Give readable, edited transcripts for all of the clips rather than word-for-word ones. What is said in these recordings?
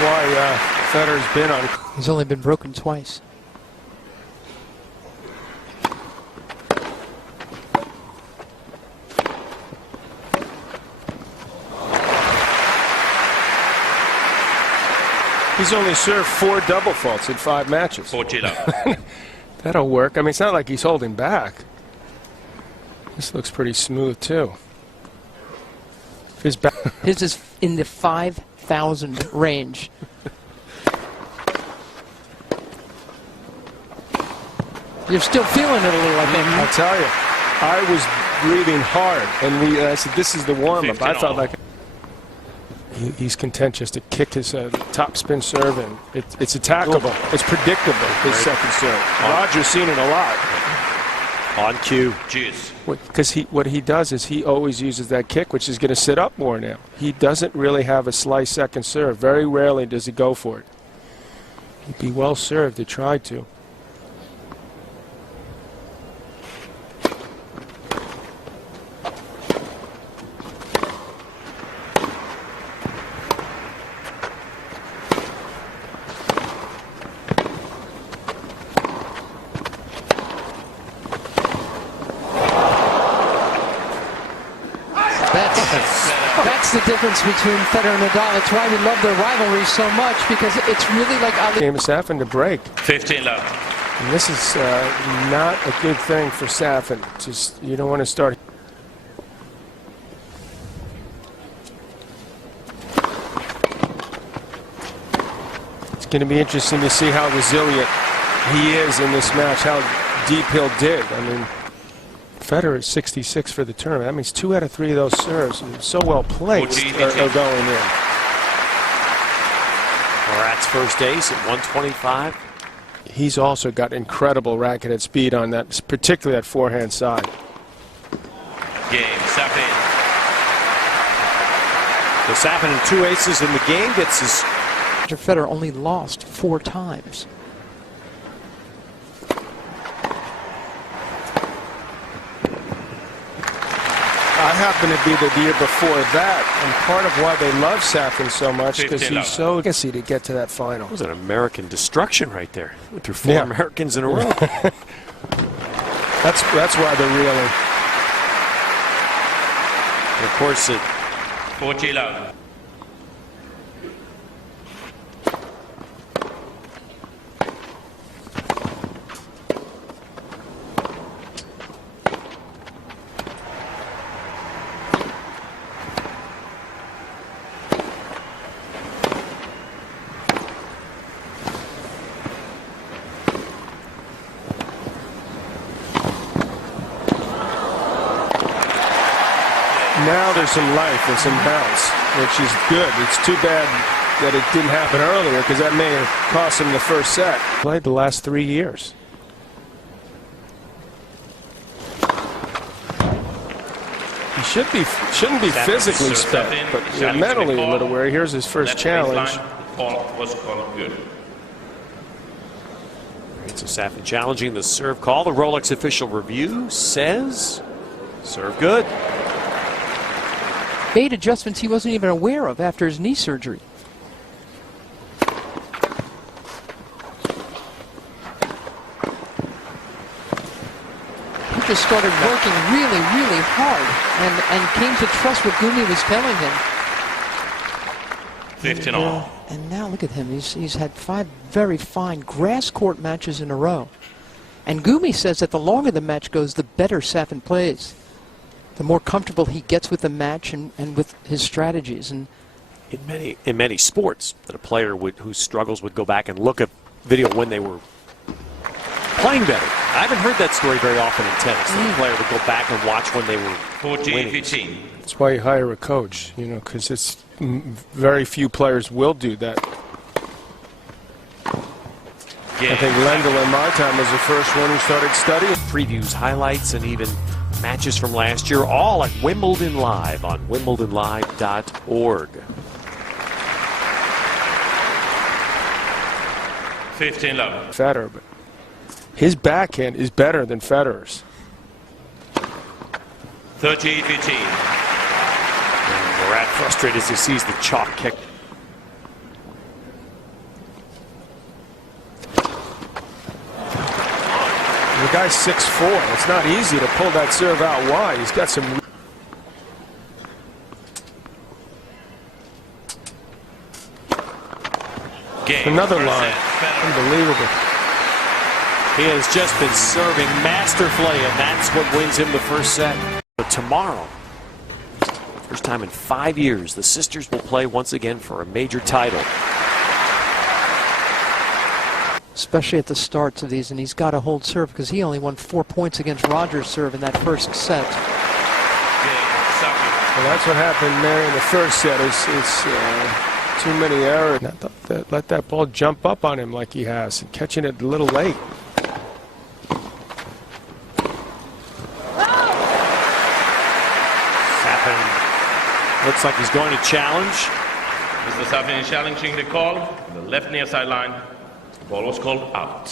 why Federer's been on. He's only been broken twice. He's only served 4 double faults in 5 matches. 40 That'll work. I mean, it's not like he's holding back. This looks pretty smooth, too. His is in the 5,000 range. You're still feeling it a little, I think. I'll tell you, I was breathing hard, and I said, this is the warm-up. I felt like he's content just to kick his top spin serve, and it's attackable. It's predictable, his second serve. Roger's seen it a lot. On cue. Cheers. Because what he does is he always uses that kick, which is going to sit up more now. He doesn't really have a slice second serve. Very rarely does he go for it. He'd be well served to try to. That's the difference between Federer and Nadal. That's why we love their rivalry so much, because it's really like Game of Saffin to break. 15 love. And this is not a good thing for Saffin. Just you don't want to start. It's going to be interesting to see how resilient he is in this match. How deep he'll dig. I mean, Federer is 66 for the tournament. That means 2 out of 3 of those serves, so well placed, are going in. Morat's first ace at 125. He's also got incredible racket at speed on that, particularly that forehand side. Game, Saffin. So Saffin and 2 aces in the game gets his. Federer only lost 4 times. I happen to be the year before that, and part of why they love Saffin so much because he's so easy to get to that final. It was an American destruction right there. Went through 4 Americans in a row. That's why they're reeling. And of course, it 40 love. Now there's some life and some bounce, which is good. It's too bad that it didn't happen earlier, because that may have cost him the first set. Played the last 3 years. He shouldn't be physically spent, but mentally a little wary. Here's his first challenge. Was called good. So Saffin challenging the serve call. The Rolex official review says serve good. Made adjustments he wasn't even aware of after his knee surgery. He just started working really, really hard and came to trust what Gumi was telling him. 15 all. And now look at him. He's had 5 very fine grass court matches in a row. And Gumi says that the longer the match goes, the better Saffin plays. The more comfortable he gets with the match and with his strategies. And in many sports, that a player who struggles would go back and look at video when they were playing better. I haven't heard that story very often in tennis. That a player would go back and watch when they were 14-15. That's why you hire a coach, you know, because it's very few players will do that. I think Lendl in my time was the first one who started studying. Previews, highlights, and even matches from last year, all at Wimbledon Live on wimbledonlive.org. 15 love. Federer, but his backhand is better than Federer's. 30-15. Morat frustrated as he sees the chalk kick. guy's 6'4". It's not easy to pull that serve out wide. He's got some. Game. Another First line. set, Federer. Unbelievable. He has just been serving masterfully, and that's what wins him the first set. But tomorrow, first time in 5 years, the sisters will play once again for a major title. Especially at the starts of these, and he's got to hold serve because he only won 4 points against Rogers' serve in that first set. Game. Saffin. Well, that's what happened there in the first set. It's too many errors. Let that ball jump up on him like he has, and catching it a little late. Saffin looks like he's going to challenge. Mr. Saffin is challenging the call on the left near sideline. The ball was called out.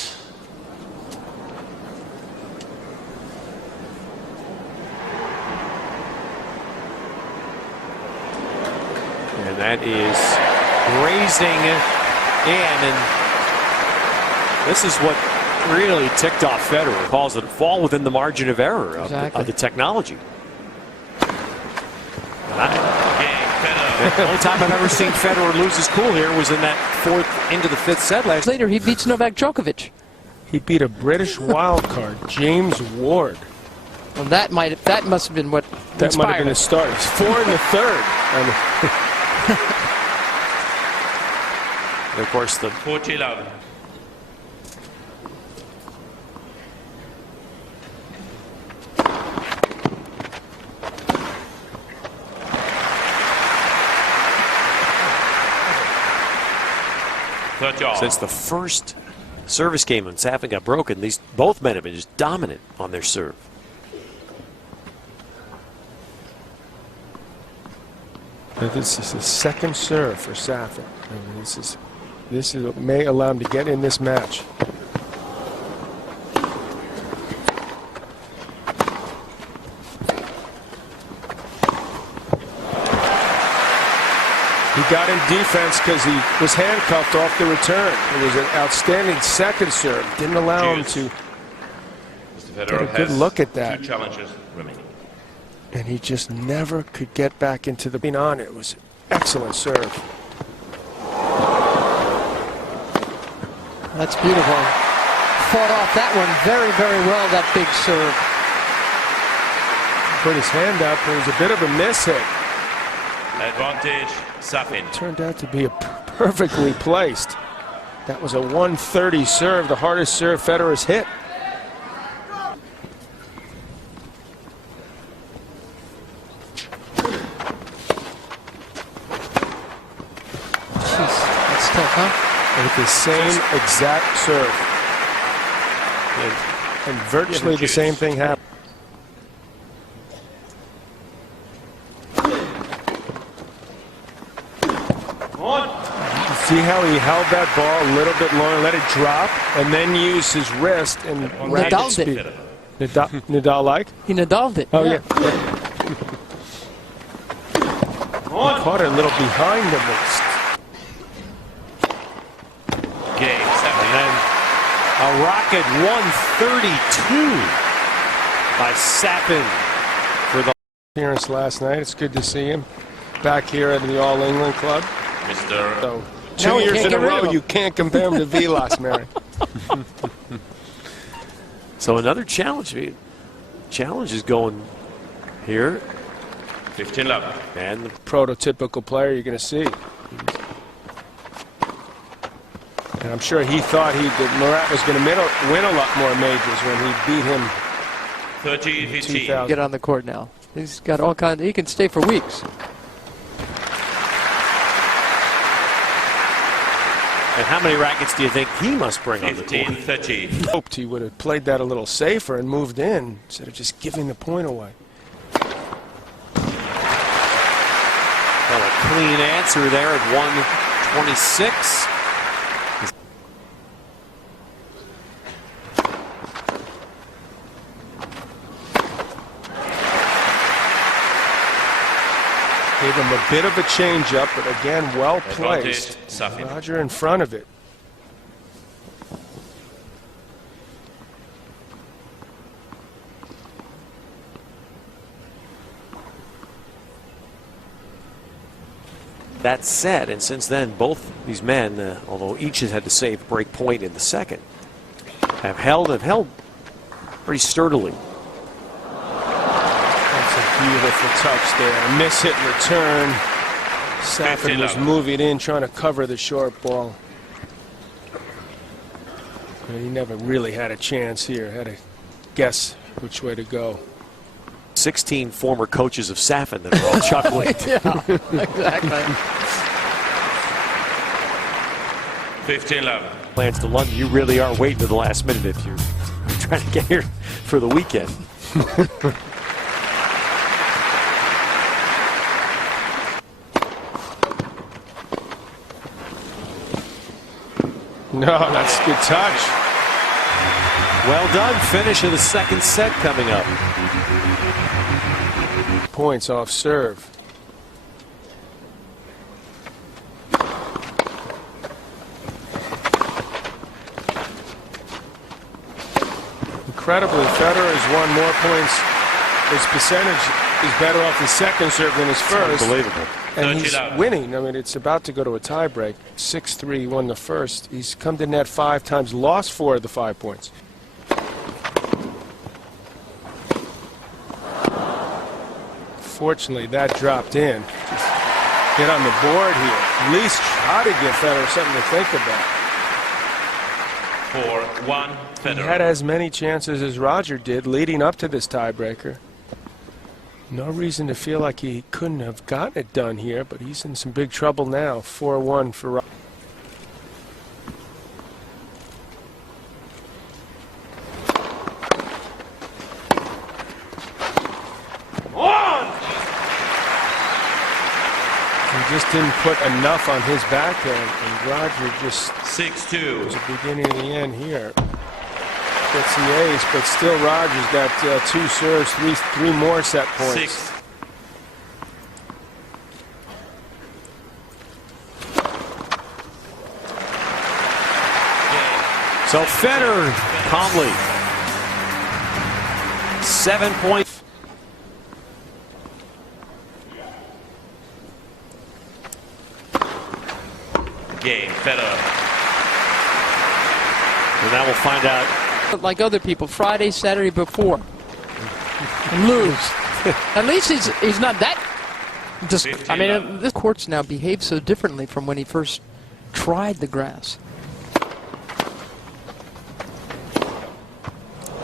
And that is grazing in, and this is what really ticked off Federer. Calls it fall within the margin of error of, Exactly. of the technology. Game. Federer. The only time I've ever seen Federer lose his cool here was in that fourth into the fifth set last. Later, he beats Novak Djokovic. He beat a British wild card, James Ward. Well, that must have been what That might have inspired been him. the start. It's 4 in the third. And of course, the 40-11. since the first service game when Saffin got broken, both men have been just dominant on their serve. But this is the second serve for Saffin. I mean, this may allow him to get in this match. He got in defense because he was handcuffed off the return. It was an outstanding second serve. Didn't allow him to Mr. Federer get a good has look at that. 2 challenges remaining. And he just never could get back into the on. It was an excellent serve. That's beautiful. Fought off that one very, very well, that big serve. Put his hand up. It was a bit of a miss hit. Advantage, Saffin. Turned out to be a perfectly placed. That was a 130 serve, the hardest serve Federer's hit. Jeez, that's tough, huh? With the same exact serve. And virtually the same thing happened. See how he held that ball a little bit longer, let it drop, and then used his wrist and rapid Nadal speed. did. Nadal like? He Nadal'd it. Oh, yeah. He caught it a little behind the wrist. Game, And Saffin. then a rocket 132 by Saffin for the Appearance last night. It's good to see him back here at the All England Club. Mr. So Now 2 we years can't in a get rid of row, him. you can't compare him to Vilas, Mary. So another challenge. Challenge is going here. 15-11. And the Prototypical player you're going to see. And I'm sure he thought that Murat was going to win a lot more majors when he beat him 30-15. 2000. Get on the court now. He's got all kinds. He can stay for weeks. And how many rackets do you think he must bring on the court? 15-30. Hoped he would have played that a little safer and moved in instead of just giving the point away. Well, a clean answer there at 126. Gave him a bit of a changeup, but again, well placed. Advantage, Saffin. Roger in front of it. that set, and since then, both these men, although each has had to save break point in the second, have held pretty sturdily. That's a beautiful touch there. Miss hit return. Saffin was moving in, trying to cover the short ball. And he never really had a chance here. Had to guess which way to go. 16 former coaches of Saffin that are all chuckling. Yeah, exactly. 15-11. Plans to London, you really are waiting to the last minute if you're trying to get here for the weekend. No, that's a good touch. Well done. Finish of the second set coming up. Points off serve. Incredibly, Federer has won more points. His percentage is better off his second serve than his first. Unbelievable. And he's winning. I mean, it's about to go to a tiebreak. 6-3, won the first. He's come to net 5 times, lost 4 of the 5 points. Fortunately, that dropped in. Just get on the board here. At least try to give Federer something to think about. 4-1, Federer. He had as many chances as Roger did leading up to this tiebreaker. No reason to feel like he couldn't have gotten it done here, but he's in some big trouble now. 4-1 for Roger. He just didn't put enough on his backhand, and Roger just 6-2. was the beginning of the end here. Gets the ace, but still Roger's got 2 serves, three more set points. 6. So Federer calmly 7 points. Game, Federer. And now we'll find out. Like other people, Friday, Saturday before, and lose. At least he's not that. I mean, the courts now behave so differently from when he first tried the grass.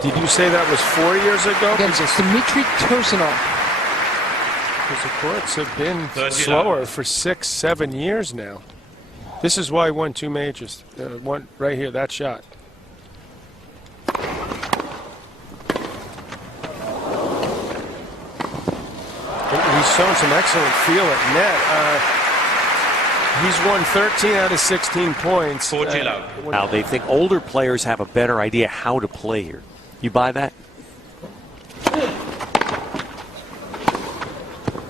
Did you say that was 4 years ago? Against Dmitry Tosinov. Because the courts have been 39. slower for 6-7 years now. This is why he won 2 majors. One right here, that shot. He's shown some excellent feel at net. He's won 13 out of 16 points. 14-11. Now they think older players have a better idea how to play here. You buy that?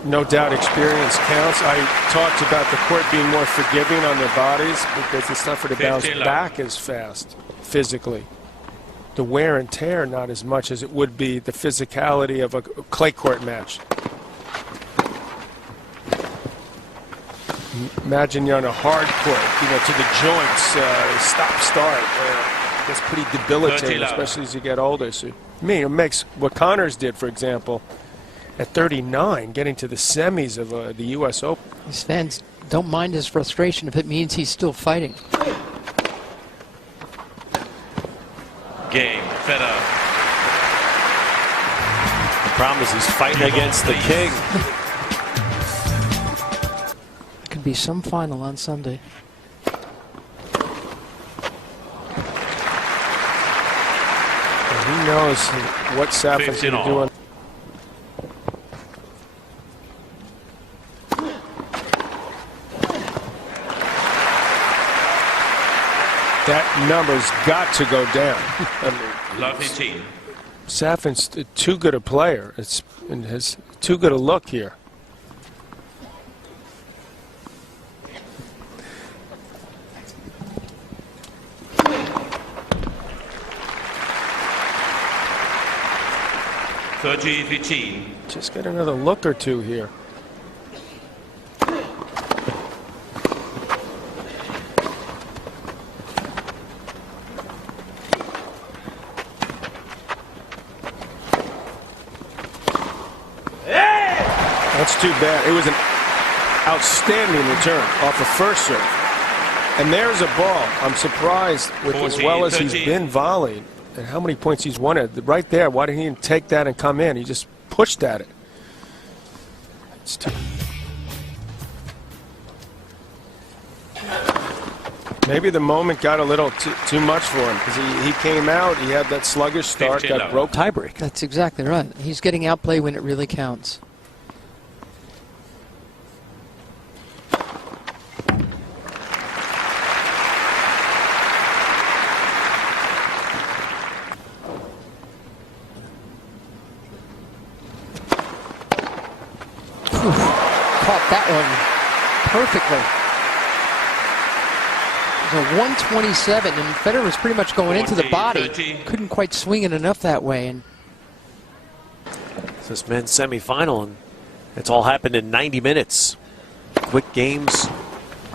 No doubt experience counts. I talked about the court being more forgiving on their bodies because it's tougher to bounce back as fast physically. The wear and tear not as much as it would be the physicality of a clay court match. Imagine you're on a hard court, to the joints, stop-start. That's pretty debilitating, especially as you get older. So, it makes what Connors did, for example, at 39, getting to the semis of the U.S. Open. His fans don't mind his frustration if it means he's still fighting. Game, Federer. The problem is he's fighting against the king. Could be some final on Sunday. And he knows what Saffin's going to do. That number's got to go down. Love 18. Saffin's too good a player. And has too good a look here. $30-15. Just get another look or two here. That's too bad. It was an outstanding return off the first serve. And there's a ball. I'm surprised with as well as he's been volleying and how many points he's won it. Right there, why didn't he take that and come in? He just pushed at it. It's too. Maybe the moment got a little too much for him because he came out, he had that sluggish start, got broke. Tiebreak. That's exactly right. He's getting outplayed when it really counts. Caught that one perfectly. It was a 127, and Federer was pretty much going into the body. 30. Couldn't quite swing it enough that way. And It's this men's semifinal, and it's all happened in 90 minutes. Quick games,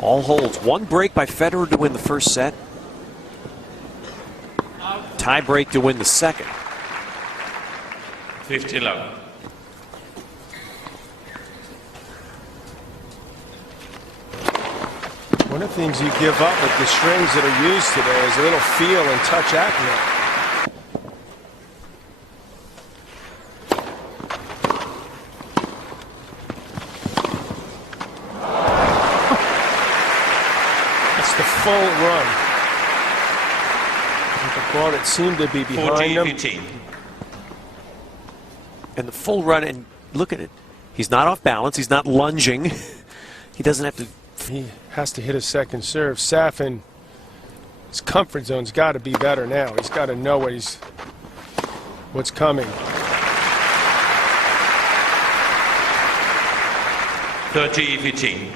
all holds. One break by Federer to win the first set. Tie break to win the second. 50-11. One of the things you give up with the strings that are used today is a little feel and touch accurate. That's the full run. The ball that seemed to be behind him. 14-15. And the full run, and look at it. He's not off balance. He's not lunging. He doesn't have to. He has to hit a second serve. Saffin, his comfort zone's got to be better now. He's got to know what's coming. 30-15.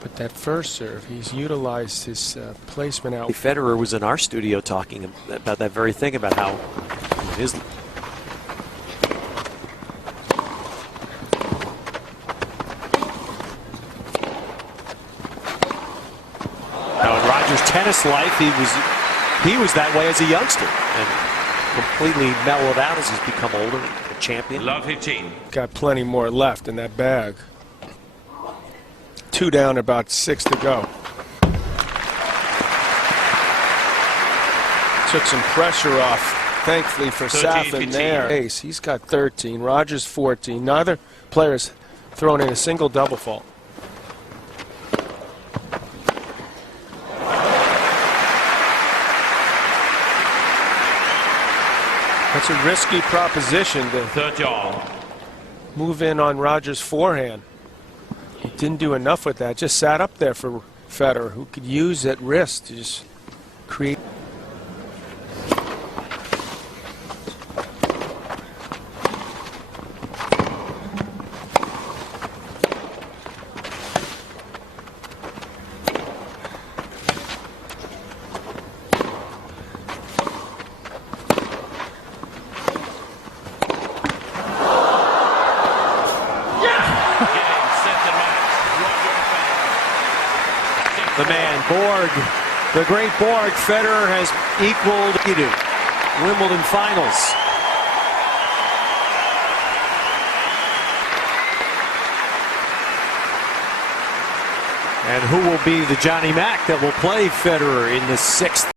But that first serve, he's utilized his placement out. Federer was in our studio talking about that very thing, about how his. Tennis life, he was that way as a youngster and completely mellowed out as he's become older, a champion. Love 15. Got plenty more left in that bag. 2 down, about 6 to go. Took some pressure off, thankfully for 13, Saffin 15. there. Ace, he's got 13. Rogers 14. Neither player's thrown in a single double fault. That's a risky proposition to 30 all. move in on Rogers' forehand. He didn't do enough with that. Just sat up there for Federer, who could use that wrist to just create. The man, Borg, the great Borg, Federer has equaled Wimbledon finals. And who will be the Johnny Mac that will play Federer in the 6th?